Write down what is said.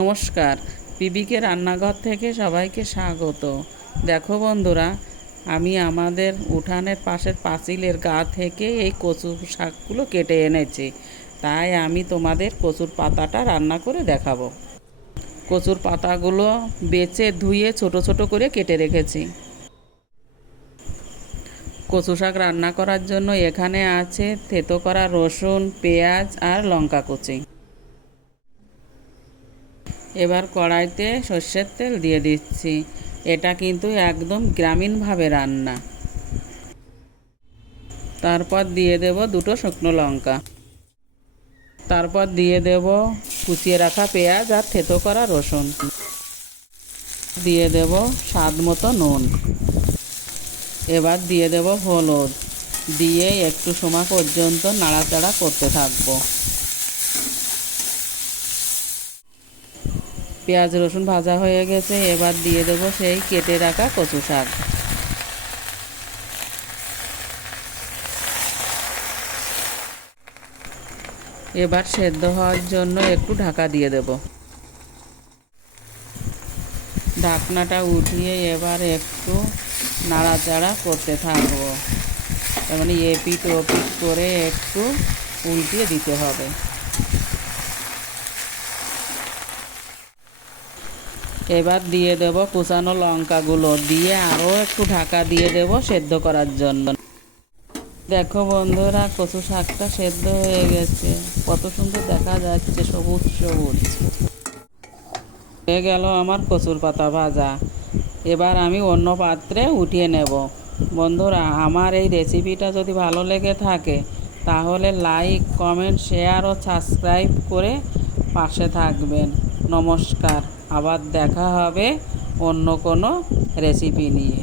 নমস্কার, পিবিকে রান্নাঘর থেকে সবাইকে স্বাগত। দেখো বন্ধুরা, আমি আমাদের উঠানের পাশের পাঁচিলের গা থেকে এই কচু শাকগুলো কেটে এনেছি। তাই আমি তোমাদের কচুর পাতাটা রান্না করে দেখাবো। কচুর পাতাগুলো বেছে ধুয়ে ছোট ছোট করে কেটে রেখেছি। কচু শাক রান্না করার জন্য এখানে আছে থেতো করা রসুন, পেঁয়াজ আর লঙ্কা কুচি। এবার কড়াইতে সর্ষের তেল দিয়ে দিচ্ছি। এটা কিন্তু একদম গ্রামীণভাবে রান্না। তারপর দিয়ে দেব দুটো শুকনো লঙ্কা। তারপর দিয়ে দেব কুচিয়ে রাখা পেঁয়াজ আর থেতো করা রসুন। দিয়ে দেব স্বাদ মতো নুন। এবার দিয়ে দেব হলুদ। দিয়ে একটু সময় পর্যন্ত নাড়াচাড়া করতে থাকবো। পেঁয়াজ রসুন ভাজা হয়ে গেছে, এবার দিয়ে দেব সেই কেটে রাখা কচু শাক। এবার সেদ্ধ হওয়ার জন্য একটু ঢাকা দিয়ে দেব। ঢাকনাটা উঠিয়ে এবার একটু নাড়াচাড়া করতে থাকবো। তার মানে এপিট ওপিট করে একটু উল্টিয়ে দিতে হবে। এবার দিয়ে দেব কুচানো লঙ্কাগুলো, দিয়ে আরও একটু ঢাকা দিয়ে দেব সেদ্ধ করার জন্য। দেখো বন্ধুরা, কচু শাকটা সেদ্ধ হয়ে গেছে, কত সুন্দর দেখা যাচ্ছে, সবুজ সবুজ হয়ে গেল আমার কচুর পাতা ভাজা। এবার আমি অন্য পাত্রে উঠিয়ে নেব। বন্ধুরা, আমার এই রেসিপিটা যদি ভালো লেগে থাকে তাহলে লাইক, কমেন্ট, শেয়ার ও সাবস্ক্রাইব করে পাশে থাকবেন। নমস্কার, আবার দেখা হবে অন্য কোনো রেসিপি নিয়ে।